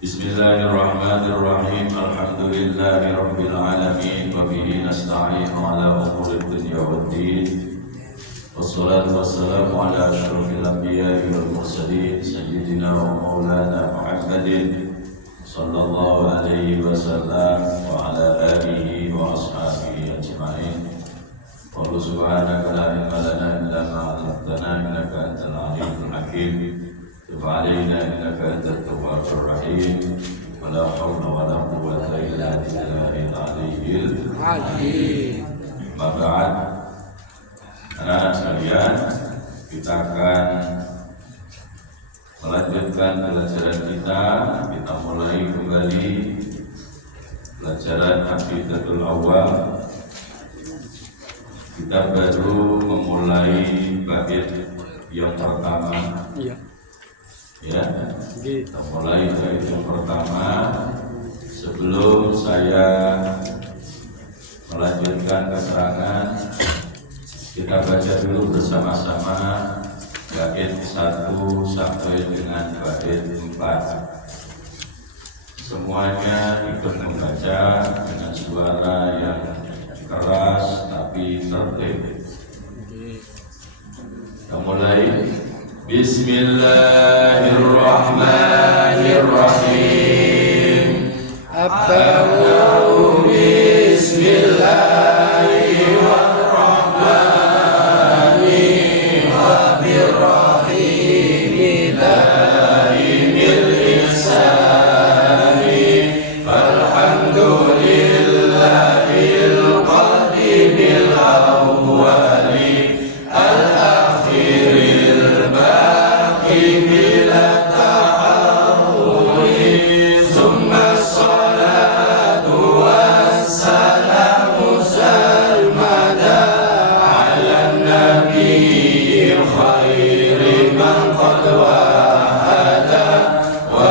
Bismillahirrahmanirrahim. Alhamdulillahirabbil alamin wa bihi nasta'in ala umuri dunya waddin. Wassalatu wassalamu ala asyrafil anbiya'i wal mursalin sayyidina wa maulana Muhammadin sallallahu alaihi wasallam wa ala alihi wa ashabihi ajma'in. Wa subhanaka la ilma lana illa ma 'allamtana innaka antal alimul hakim. Tub 'alaina innaka antat tawwabur rahim. Wala haula wala quwwata illa billahil aliyyil azim. Mab'ad, anak-anak sekalian, kita akan melanjutkan pelajaran kita. Kita mulai kembali pelajaran Aqidatul Awwam. Kita baru memulai bait yang pertama. Ya, kita mulai dari yang pertama. Sebelum saya melanjutkan keterangan, kita baca dulu bersama-sama bait 1 sampai dengan bait 4. Semuanya ikut membaca dengan suara yang keras tapi tertib. Kita mulai. Bismillahirrahmanirrahim. Abda'u bismillahirrahmanirrahim wa birrahim daimil ihsani falhamdulillahil qadimil awwali al-akhiril bila ta'awuli summa salatu wassalamu salmada ala nabi khairi man qad wahada wa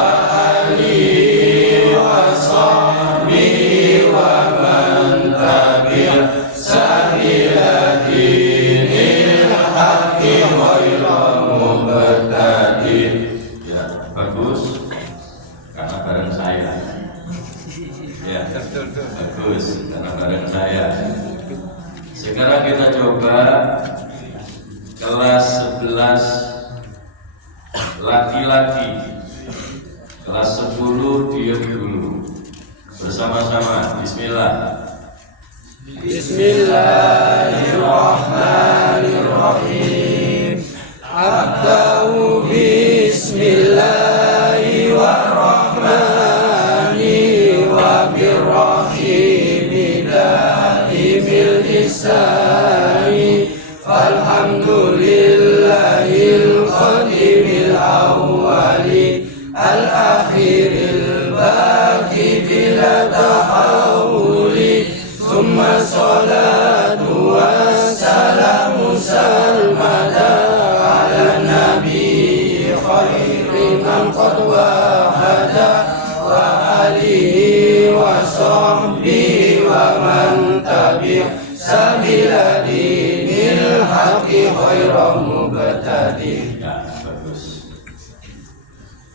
alihi wa sahbihi wa man tabi'a sabila dinil haqqi khairan mubtadi. Ya, bagus karena bareng saya. Ya, bagus karena bareng saya. Sekarang kita coba kelas 11 laki-laki, kelas 10 diam dulu. Bersama-sama, bismillah. Bismillahirrahmanirrahim. Abda'u bismillahi warrahmani wa birrahimi daimil ihsani falhamdulillahil qadimil awwali al-akhiril baqi bila tahawuli summa salatu wassalamu salmada ala nabi khairi man qad wahada wa alihi wa sahbihi wa man tabi'a sabila dinil haqqi khairan mubtadi. Ya, bagus.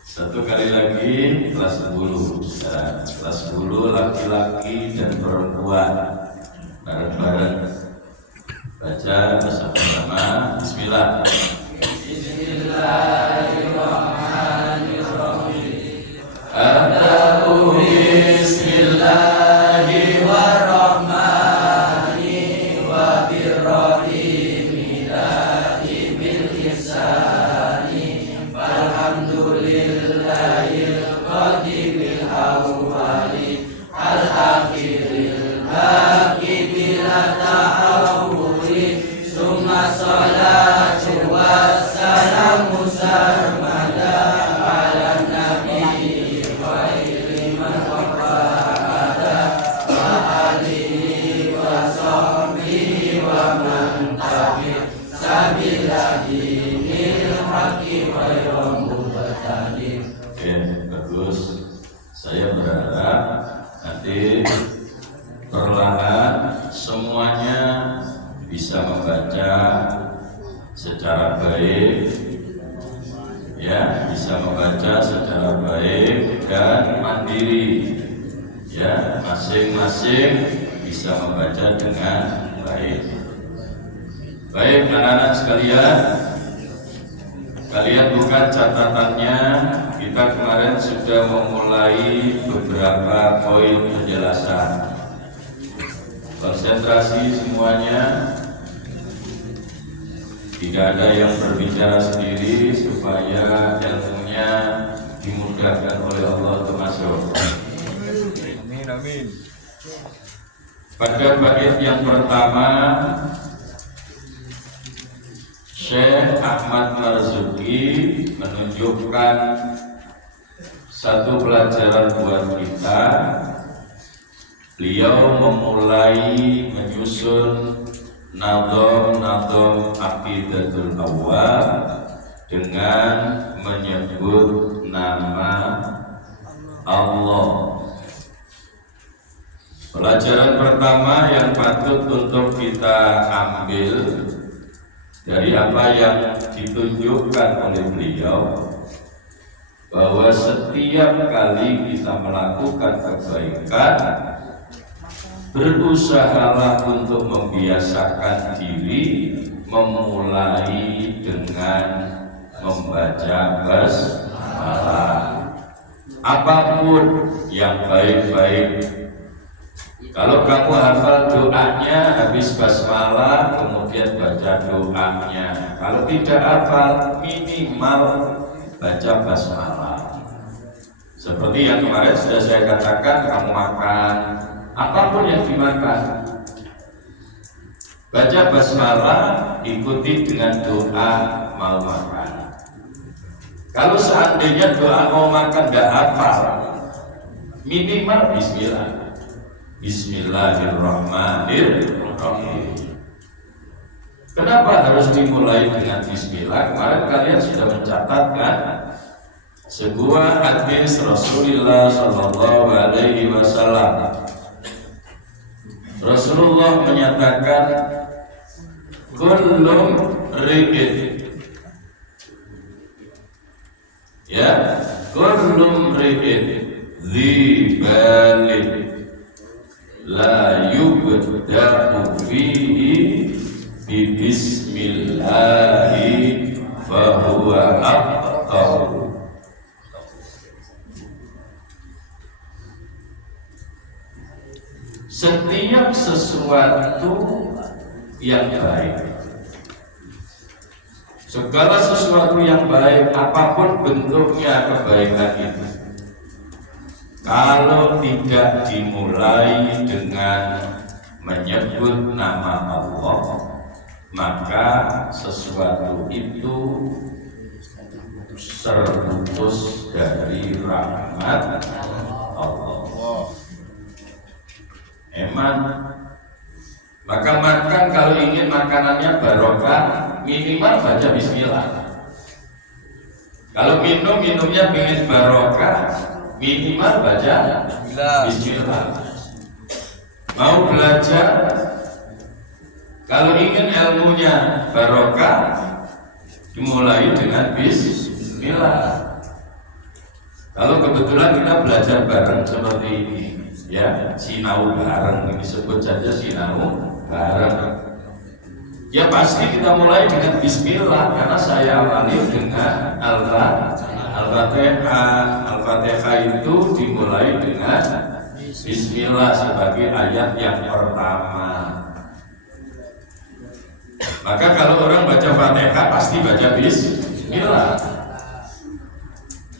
Satu kali lagi kelas 10. Kelas 10 laki-laki dan perempuan bareng-bareng. Baca bersama-sama. Bismillah. Bismillahirrahmanirrahim. Abda'u bismillahi warrahmani wa birrahimi daimil ihsani falhamdulillahil qadimil awwali al-akhiril baqi bila ta'awuli summa salatu wassalamu sarmada ala nabi khairi man waqada wa alihi wa sahbihi wa man tabi'a Oke, bagus. Saya berharap nanti perlahan semuanya bisa membaca secara baik, ya, bisa membaca secara baik dan mandiri, ya, masing-masing bisa membaca dengan baik. Baik, anak-anak sekalian, kalian buka catatannya. Kita kemarin sudah memulai beberapa poin penjelasan. Konsentrasi semuanya, tidak ada yang berbicara sendiri supaya ilmunya dimudahkan oleh Allah untuk masuk. Amin, amin. Pada bait yang pertama, Syekh Ahmad Marzuki menunjukkan satu pelajaran buat kita. Beliau memulai menyusun nadom aqidatul awwal dengan menyebut nama Allah. Pelajaran pertama yang patut untuk kita ambil dari apa yang ditunjukkan oleh beliau, bahwa setiap kali kita melakukan kebaikan, berusahalah untuk membiasakan diri memulai dengan membaca basmalah. Apapun yang baik-baik, kalau kamu hafal doanya habis basmalah, kemudian baca doanya. Kalau tidak hafal, minimal baca basmalah. Seperti yang kemarin sudah saya katakan, kamu makan, apapun yang dimakan, baca basmalah, ikuti dengan doa mau makan. Kalau seandainya doa mau makan gak hafal, minimal bismillah. Bismillahirrahmanirrahim. Kenapa harus dimulai dengan bismillah? Kemarin kalian sudah mencatatkan sebuah hadis Rasulullah Sallallahu Alaihi Wasallam. Rasulullah menyatakan, kullum ri'in, ya, kullum ri'in dzibalik la yubda'u fihi bi bismillahi fahuwa aqtahu. Setiap sesuatu yang baik, segala sesuatu yang baik, apapun bentuknya kebaikan itu, kalau tidak dimulai dengan menyebut nama Allah, maka sesuatu itu terputus dari rahmat Allah. Eman. Maka makan, kalau ingin makanannya barokah, minimal baca bismillah. Kalau minumnya ingin barokah, minimal baca bismillah. Mau belajar, kalau ingin ilmunya barokah, dimulai dengan bismillah. Kalau kebetulan kita belajar bareng seperti ini, ya, sinau bareng, ini disebut saja sinau bareng, ya pasti kita mulai dengan bismillah, karena saya awali dengan Al-Fatihah. Al-Fatihah itu dimulai dengan bismillah sebagai ayat yang pertama. Maka kalau orang baca Fatihah pasti baca bismillah,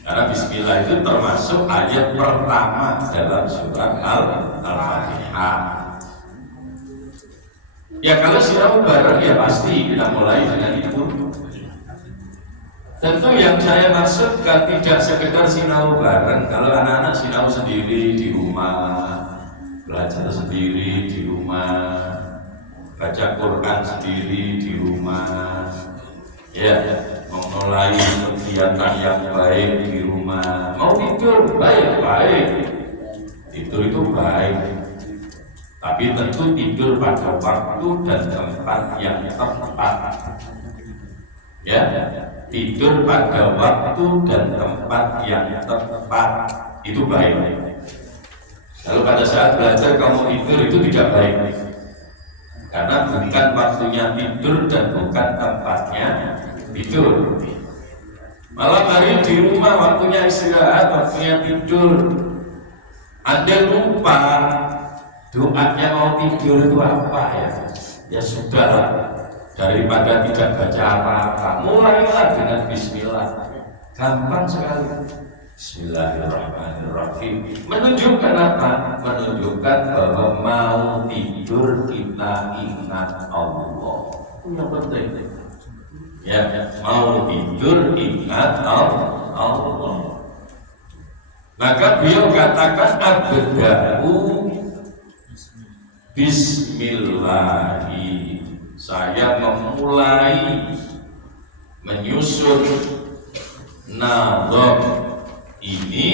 karena bismillah itu termasuk ayat pertama dalam surat Al-Fatihah. Ya kalau sinau bareng ya pasti kita mulai dengan itu. Tentu yang saya maksudkan tidak sekedar sinau bareng. Kalau anak-anak sinau sendiri di rumah, belajar sendiri di rumah, baca Quran sendiri di rumah, Ya, memulai kegiatan yang baik di rumah. Mau tidur, baik-baik. Tidur itu baik. Tapi tentu tidur pada waktu dan tempat yang tepat. Ya, tidur pada waktu dan tempat yang tepat itu baik. Lalu pada saat belajar kamu tidur itu tidak baik, karena bukan waktunya tidur dan bukan tempatnya tidur. Malam hari di rumah waktunya istirahat, waktunya tidur. Anda lupa doanya mau tidur itu apa ya? Ya sudahlah, daripada tidak baca apa-apa, mulailah dengan bismillah. Gampang sekali. Bismillahirrahmanirrahim. Menunjukkan apa? Menunjukkan bahwa mau tidur kita ingat Allah. Yang penting. Ya, mau tidur ingat Allah. Maka beliau katakan abda'u bismillahi. Saya memulai menyusun nadham ini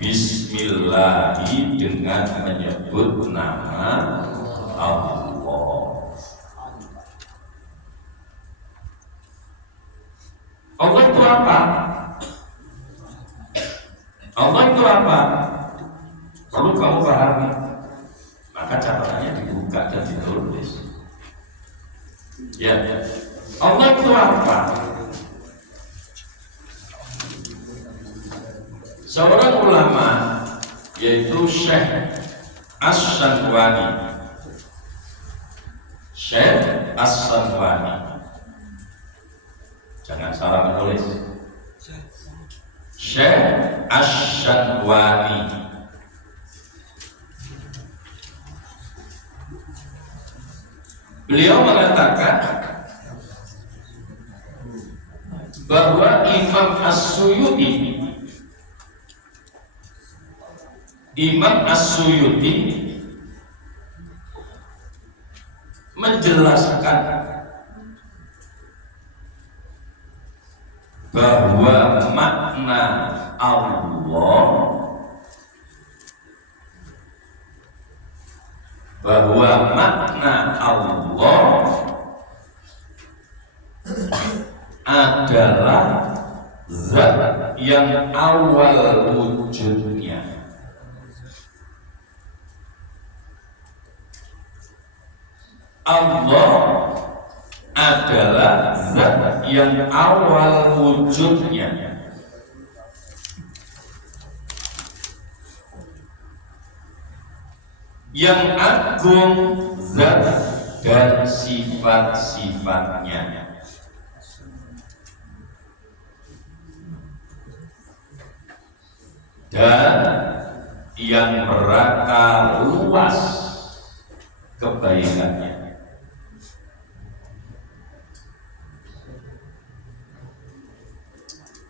bismillahi dengan menyebut nama Allah. Allah itu apa? Allah itu apa? Perlu kamu pahami. Maka catatannya dibuka dan ditulis. Ya, Allah itu apa? Seorang ulama yaitu Syekh As-Sanwani. Syekh As-Sanwani. Jangan salah menulis. Syekh As-Sanwani. Beliau mengatakan bahwa Imam As-Suyuti menjelaskan bahwa makna Allah, adalah zat yang awal wujudnya. Allah adalah zat yang awal wujudnya. Yang agung zat dan sifat-sifatnya. Dan yang merata luas kebaikannya.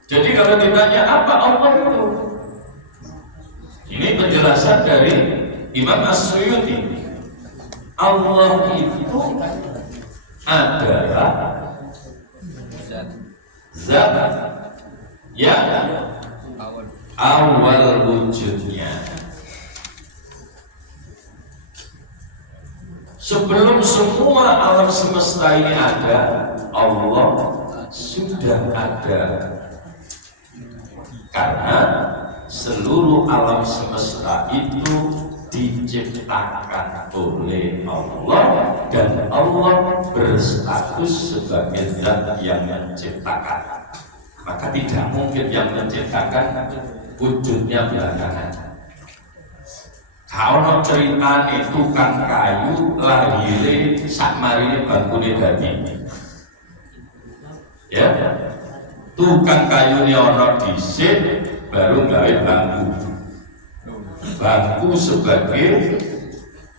Jadi kalau ditanya apa Allah itu, ini penjelasan dari Imam As-Suyuti. Allah itu adalah zat yang awal wujudnya. Sebelum semua alam semesta ini ada, Allah sudah ada. Karena seluruh alam semesta itu diciptakan oleh Allah, dan Allah berstatus sebagai zat yang menciptakan. Maka tidak mungkin yang menciptakan wujudnya belakangan. Kalau ceritane tukang kayu lahire sakmarine bangkune dadi. Ya. Tukang kayune ana dhisik baru gawe bangku. Bangku sebagai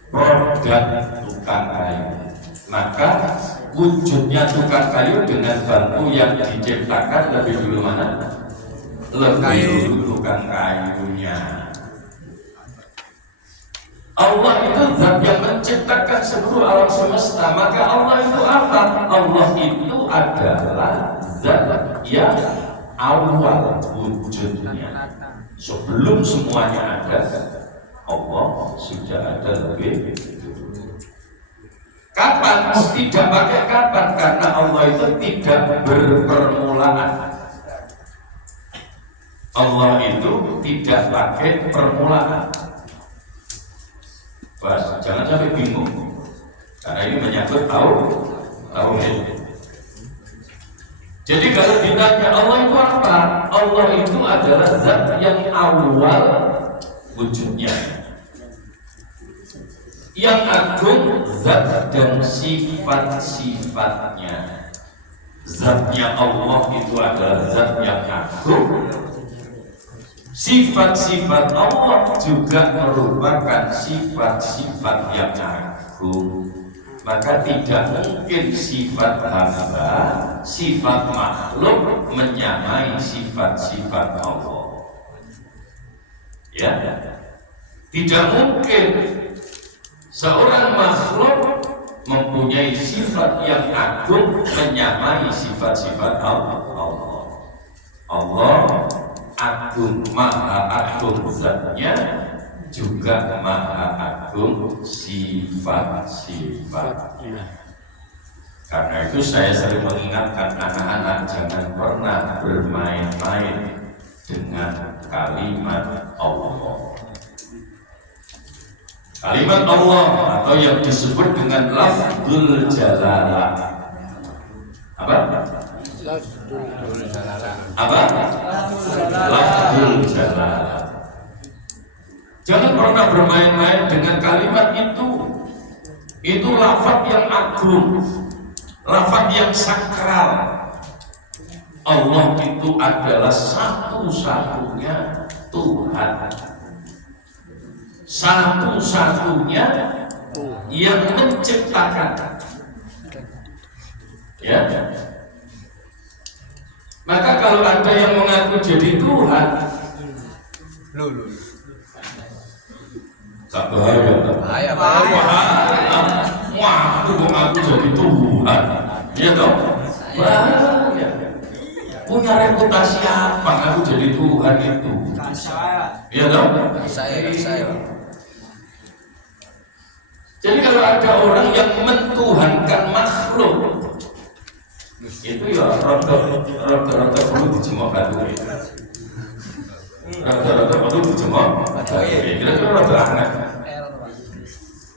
produk tukang kayu. Maka wujudnya tukang kayu dengan bangku yang diciptakan lebih dulu mana? Lebih dulu tukang kayunya. Allah itu zat yang menciptakan seluruh alam semesta. Maka Allah itu apa? Allah itu adalah zat yang awal wujudnya. Sebelum semuanya ada, Allah sudah ada lebih dulu. Kapan? Tidak pakai kapan, karena Allah itu tidak berpermulaan. Allah itu tidak pakai permulaan. Bas, jangan sampai bingung, karena ini menyangkut tauhid. Jadi kalau ditanya Allah itu apa? Allah itu adalah zat yang awal wujudnya, yang agung zat dan sifat-sifatnya. Zatnya Allah itu adalah zat yang agung. Sifat-sifat Allah juga merupakan sifat-sifat yang agung. Maka tidak mungkin sifat hamba, sifat makhluk menyamai sifat-sifat Allah. Ya, tidak mungkin seorang makhluk mempunyai sifat yang agung menyamai sifat-sifat Allah. Allah agung, maha agung zatnya, juga maha agung sifat-sifatnya. Karena itu saya sering mengingatkan anak-anak jangan pernah bermain-main dengan kalimat Allah. Kalimat Allah atau yang disebut dengan lafzul jalalah. Apa? Lafzul jalalah. Apa? Lafzul jalalah. Jangan pernah bermain-main dengan kalimat itu. Itu lafaz yang agung, lafaz yang sakral. Allah itu adalah satu-satunya Tuhan, satu-satunya yang menciptakan. Ya. Maka kalau ada yang mengaku jadi Tuhan, tak bahaya, wah, aku mengaku jadi Tuhan, iya dong, bahaya. Punya reputasi apa aku jadi Tuhan itu? Iya dong, saya. Jadi kalau ada orang yang mentuhankan makhluk, itu ya rada-rada perlu dijemok batu. Rada-rada perlu dijemok batu. Kira-kira rada aneh.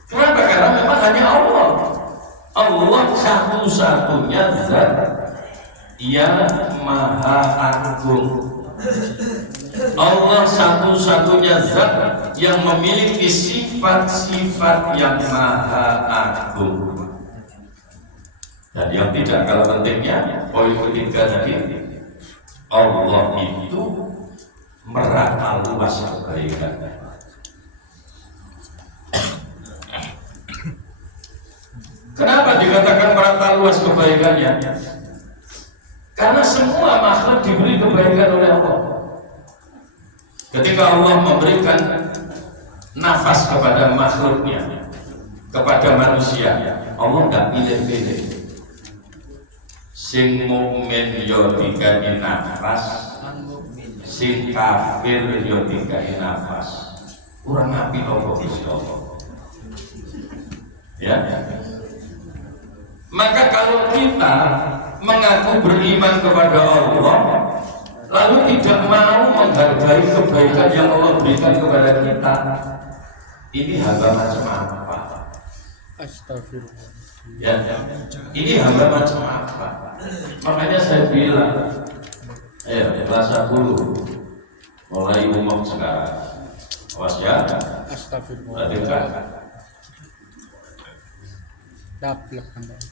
Kenapa? Karena memang hanya Allah. Allah satu-satunya zat yang maha agung. Allah satu-satunya zat yang memiliki sifat-sifat yang maha agung. Dan yang tidak kalah pentingnya, poin ketiga tadi, Allah itu merata luas kebaikan. Kenapa dikatakan merata luas kebaikannya? Karena semua makhluk diberi kebaikan oleh Allah. Ketika Allah memberikan nafas kepada makhluknya, kepada manusia, Allah tidak pilih-pilih. Sing mukmin yo dikai nafas, sing kafir yo dikai nafas. Kurang api Allah Gusti Allah. Ya. Maka kalau kita mengaku beriman kepada Allah, lalu tidak mau menghargai kebaikan yang Allah berikan kepada kita, ini hamba macam apa? Astagfirullah. Ya, ini hamba macam apa? Makanya saya bilang, kelas 10 mulai umum sekarang. Awas ya. Astagfirullah.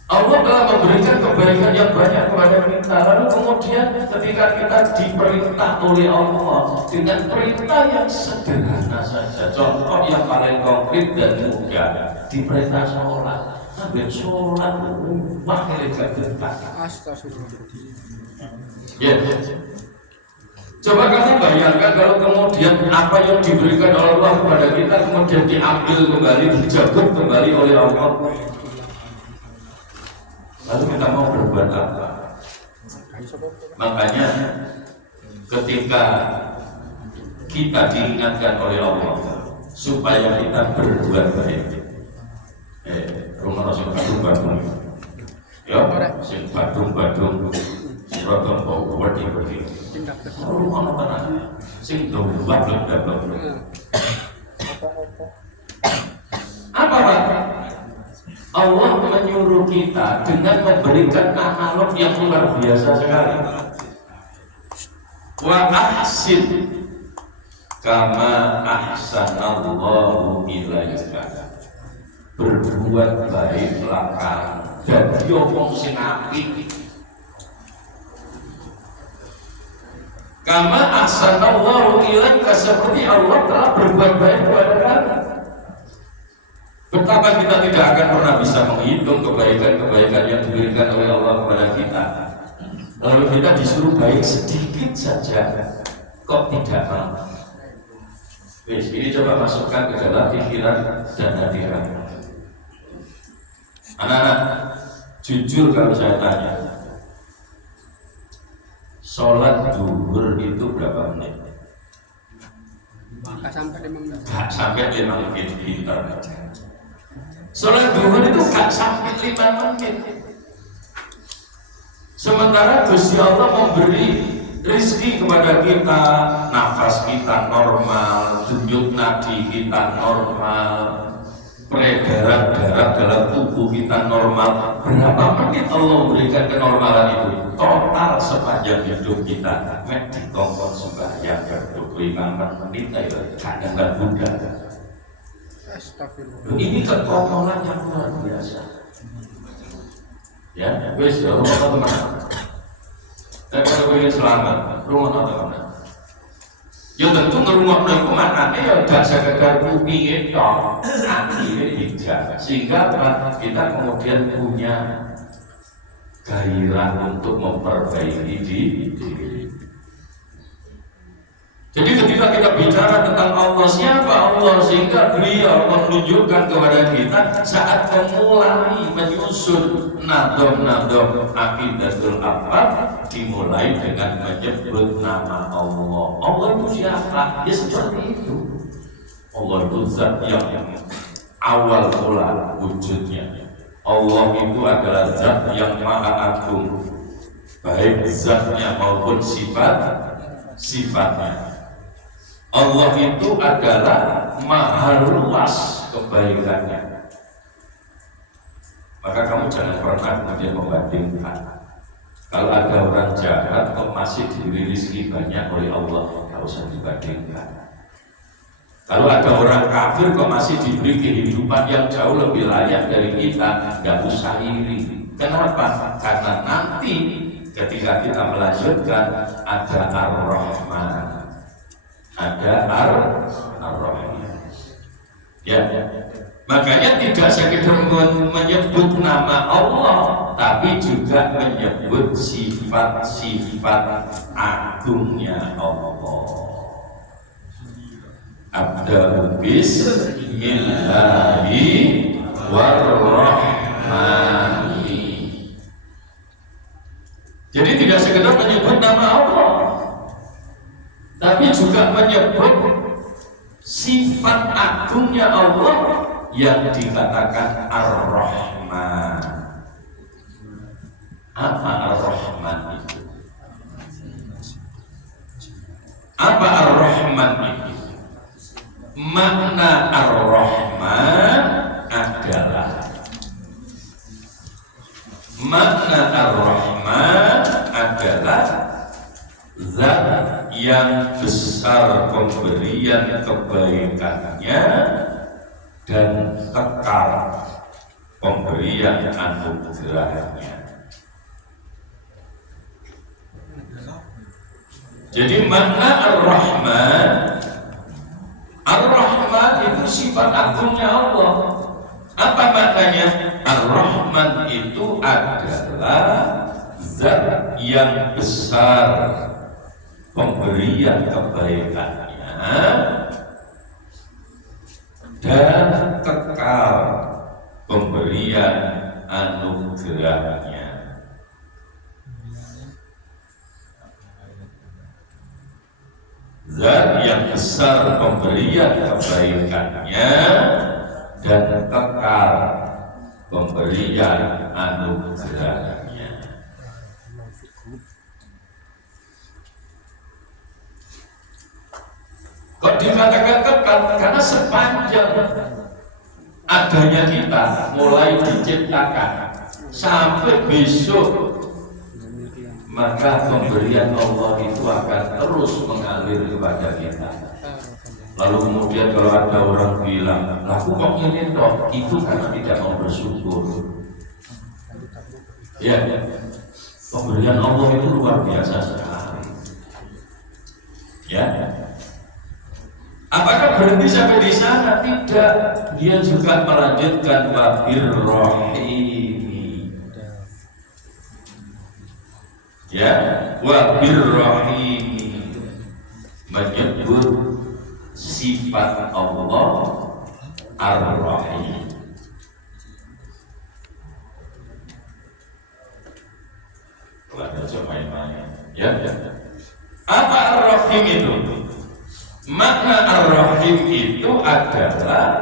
Allah telah memberikan kebaikan yang banyak kepada kita. Lalu kemudian ketika kita diperintah oleh Allah dengan perintah yang sederhana saja, contoh yang paling konkret dan mudah, diperintah sholat. Sambil sholat wah mereka gentar. Ya. Coba kamu bayangkan kalau kemudian apa yang diberikan oleh Allah kepada kita kemudian diambil kembali, dijabut kembali oleh Allah. Lalu kita mau berbuat apa? Makanya ketika kita diingatkan oleh Allah supaya kita berbuat baik, rumah nasi Badung, ya, sing Badung, sing roton bau berdi. Rumah nasi sing dombak. Apa Pak? Allah menyuruh kita dengan memberikan analog yang luar biasa sekali. Wa ahsin kama ahsanallahu ilaika. Berbuat baiklah kamu dadi wong sing apik. Kama ahsanallahu ilaika, seperti Allah telah berbuat baik kepada kamu. Betapa kita tidak akan pernah bisa menghitung kebaikan-kebaikan yang diberikan oleh Allah kepada kita. Lalu kita disuruh baik sedikit saja, kok tidak mau? Ini coba masukkan ke dalam pikiran dan hati kamu. Anak-anak, jujur kalau saya tanya, sholat zuhur itu berapa menit? Gak sampai 5 menit, pintar. Sholat zuhur itu gak sampai 5 menit. Sementara Gusti Allah memberi rezeki kepada kita, nafas kita normal, denyut nadi kita normal, peredaran darah dalam tubuh kita normal. Berapa menit Allah memberikan kenormalan itu? Total sepanjang hidup kita, di kongkong sembahyang 25 menit aja, kadang Buddha. Ini kekokolan yang luar biasa. Ya, wes ya, rumah teman. Saya kalau ingin selamat, rumah teman. Ya tentu ngerumah itu maknanya ya udah sekedar kuping itu, akhirnya hijab. Sehingga kita kemudian punya gairah untuk memperbaiki diri. Jadi ketika kita bicara tentang Allah, siapa Allah? Sehingga beliau menunjukkan kepada kita saat memulai menyusun nadom akidatul abad, dimulai dengan menyebut nama Allah. Allah itu siapa? Ya seperti itu. Allah itu zat yang awal mula wujudnya. Allah itu adalah zat yang maha agung, baik zatnya maupun sifatnya. Allah itu adalah maha luas kebaikannya. Maka kamu jangan pernah kemudian membandingkan. Kalau ada orang jahat kok masih diberi rezeki banyak oleh Allah, tidak usah dibandingkan. Kalau ada orang kafir kok masih diberi kehidupan yang jauh lebih layak dari kita, tidak usah iri. Kenapa? Karena nanti ketika kita melanjutkan ada Ar-Rahman, ada Ar-Rahim. Ya, makanya tidak sekedar menyebut nama Allah, tapi juga menyebut sifat-sifat agungnya Allah. Abda'u bismillahi warrahmani. Jadi tidak sekedar menyebut nama Allah, tapi juga menyebut sifat agungnya Allah yang dikatakan Ar-Rahman. Apa Ar-Rahman itu? Apa Ar-Rahman itu? Makna Ar-Rahman adalah zat yang besar pemberian kebaikannya dan kekal pemberian anugerahnya. Jadi makna Ar-Rahman itu sifat agungnya Allah. Apa maknanya? Ar-Rahman itu adalah zat yang besar pemberian kebaikannya dan kekal pemberian anugerahnya. Zat yang besar pemberian kebaikannya dan kekal pemberian anugerahnya. Kok dikatakan kekal? Karena sepanjang adanya kita mulai diciptakan sampai besok, maka pemberian Allah itu akan terus mengalir kepada kita. Lalu kemudian kalau ada orang bilang, "Aku kok ini toh?" Itu karena tidak mau bersyukur. Ya, pemberian Allah itu luar biasa sekali. Ya. Apakah berhenti sampai di sana? Tidak. Dia juga melanjutkan wabir rohimi. Ya, wabir rohimi menyebut sifat Allah ar-rahim. Ada coba main. Ya. Apa ar-rahim itu? Makna ar-rahim itu adalah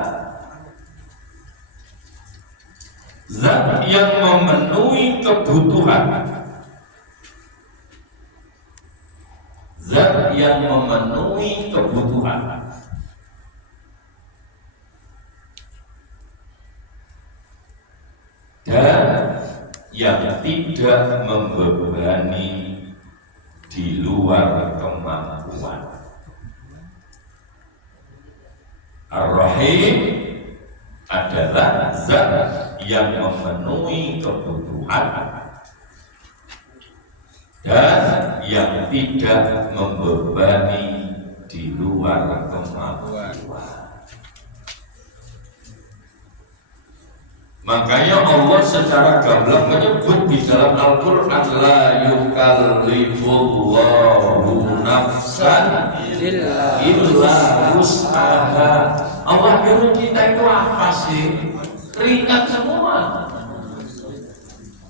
zat yang memenuhi kebutuhan, zat yang memenuhi kebutuhan, dan yang tidak membebani di luar kemampuan. Ar-Rahim adalah zat yang memenuhi kebutuhan dan yang tidak membebani di luar kemampuan. Makanya Allah secara gamblang menyebut di dalam Al-Quran, la yukallifullahu nafsan illa wus'aha. Allah nyuruh kita itu apa sih? Ringan semua.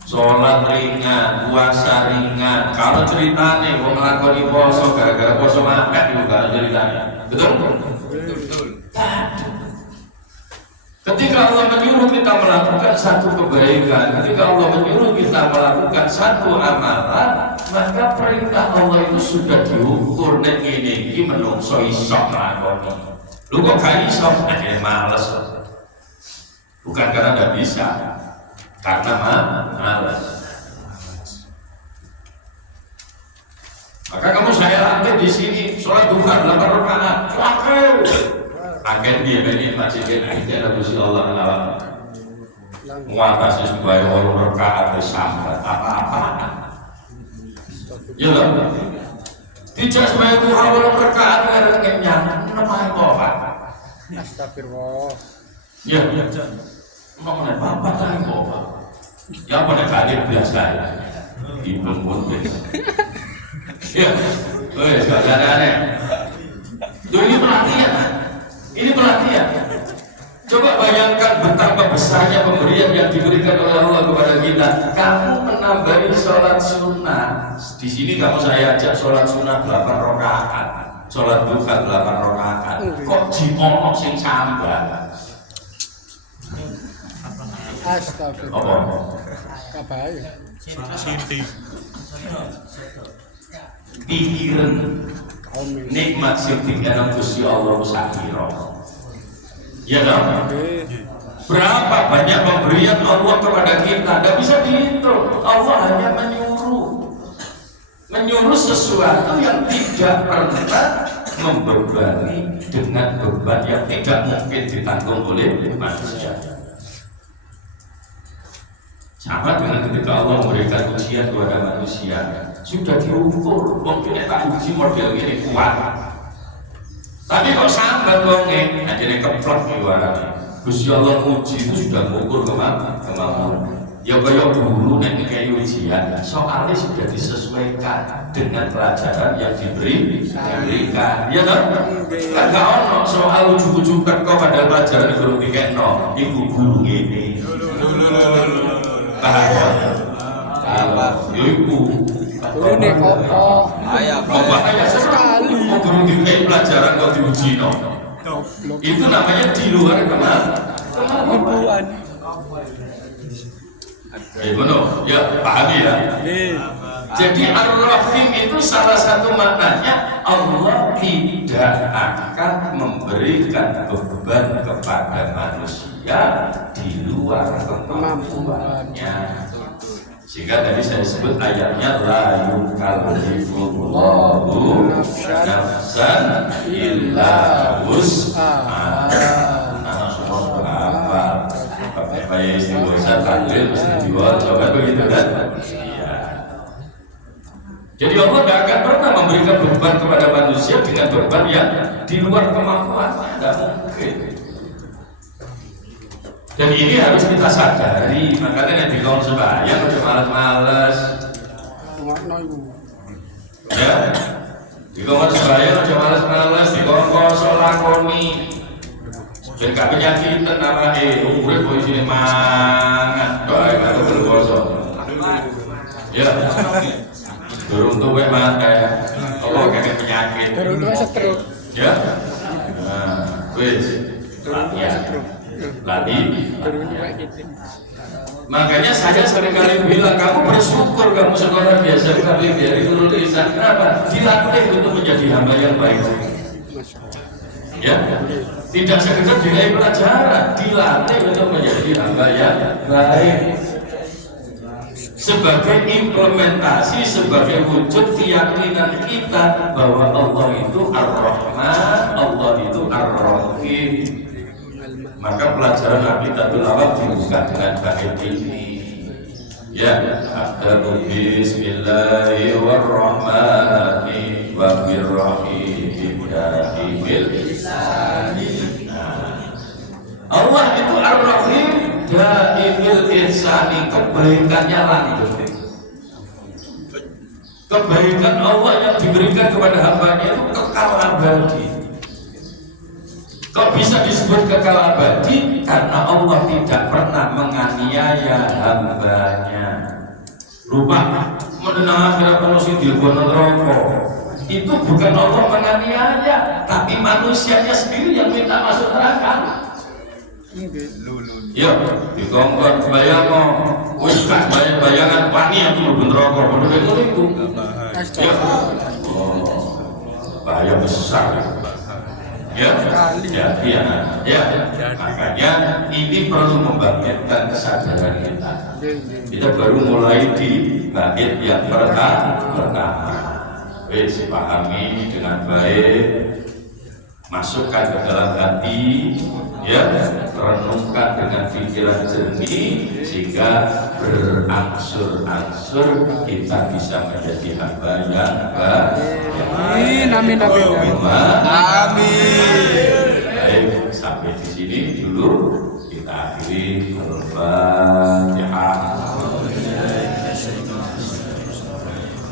Sholat ringan, puasa ringan. Kalau ceritanya mau ngelakoni puasa gara-gara puasa makan juga ceritanya. Betul? Betul. Ketika Allah menyuruh kita melakukan satu kebaikan, ketika Allah menyuruh kita melakukan satu amalan, maka perintah Allah itu sudah diukur. Nek ini menungso isok nglakoni. Lu kok gak iso? Akhirnya males. Bukan karena gak bisa, karena males. Maka kamu saya latih di sini sholat duha 8 rakaat. Cuakel. Agen dia ini masih kita ada Gusti Allah menawan. Mengatasi sebagai orang rakaat bersambat apa-apa. Ya loh. Dijak sebagai duha orang rakaat ada kenyang. Namanya apa? Astagfirullah. Ya. Namanya apa tadi apa? Ya pada kaget biasa. Ibu pun. Ya. Wes aneh. Ini pelatihan. Ini pelatihan. Coba bayangkan betapa besarnya pemberian yang diberikan oleh Allah kepada kita. Kamu menambahi sholat sunnah. Di sini kamu saya ajak sholat sunnah 8 rakaat, sholat duha 8 rakaat. Kok diono sing sambat? Astagfirullah. Apa? Kabai. Sinti. Pikiran nikmat sing dikira Gusti Allah sakira. Ya dong. Berapa banyak pemberian Allah kepada kita? Tidak bisa dihitung. Allah hanya menyuruh sesuatu yang tidak pernah membebani dengan beban yang tidak mungkin ditanggung oleh manusia. Sama dengan ketika Allah memberikan ujian kepada manusia, sudah diukur. Mungkin tak uji model ini kuat. Tapi kok sambat wonge, akhirnya keplok di warna. Gusti Allah uji itu sudah mengukur kemampuan. Ya kayak dulu nek kayak ujian, soalnya sudah disesuaikan dengan pelajaran yang diberikan. Ya kan? Enggak ono soal ujug-ujug teko pada pelajaran itu belum dikekno, iku guru ngene. Bahaya. Iku. Guru nek apa? Bahaya sekali. Guru dikei pelajaran kok diuji no. Itu namanya di luar kemampuan. Gimana? Ya, pahami ya. Jadi Ar-Rahim itu salah satu maknanya Allah tidak akan memberikan beban kepada manusia di luar kemampuannya. Sehingga tadi saya sebut ayatnya la yukallifullahu nafsan illa wus'aha. Baik istighosah takdir mesti dibuat coba begitu kan? Iya. Jadi Allah tidak akan pernah memberikan beban kepada manusia dengan beban yang di luar kemampuannya, tidak mungkin. Dan ini harus kita sadari, makanya yang dikawal sembahyang udah malas-malas. Ya, dikawal sembahyang udah malas-malas, dikawal kosong lakoni. Dan gak penyakitan nama umurnya boleh sini mangan doa kalau berpuasa ya durung tuh mangan kayak Allah kayak penyakit Durung tuh stroke ya wis latih makanya saya seringkali bilang kamu bersyukur kamu sekolah biasa tapi dari turun lisan kenapa? Dilatih untuk menjadi hamba yang baik ya tidak sekedar nilai pelajaran, dilatih untuk menjadi hamba yang baik sebagai implementasi, sebagai wujud keyakinan kita bahwa Allah itu Ar-Rahman, Allah itu Ar-Rahim. Maka pelajaran Aqidatul Awam dibuka dengan bait ini. Ya, Abdul Bismillahirrahmanirrahim. Allah itu Ar-Rahim daimil ihsani, kebaikannya lanjut. Kebaikan Allah yang diberikan kepada hambanya itu kekal abadi. Kok bisa disebut kekal abadi? Karena Allah tidak pernah menganiaya hambanya. Lupa mendengar akhirat manusia di neraka. Itu bukan Allah menganiaya, tapi manusianya sendiri yang minta masuk neraka. Ya, dikongkon bayang wis gak bayangan pani yang mlebu neraka, padha itu. Ya. Bahaya besar. Ya, makanya ini perlu membangkitkan kesadaran kita. Kita baru mulai di bait yang pertama. Wis pahami dengan baik. Masukkan ke dalam hati, ya, renungkan dengan pikiran jernih sehingga berangsur-angsur kita bisa menjadi hamba yang baik. Amin. Baik, sampai di sini dulu kita akhiri. Al-Fatihah.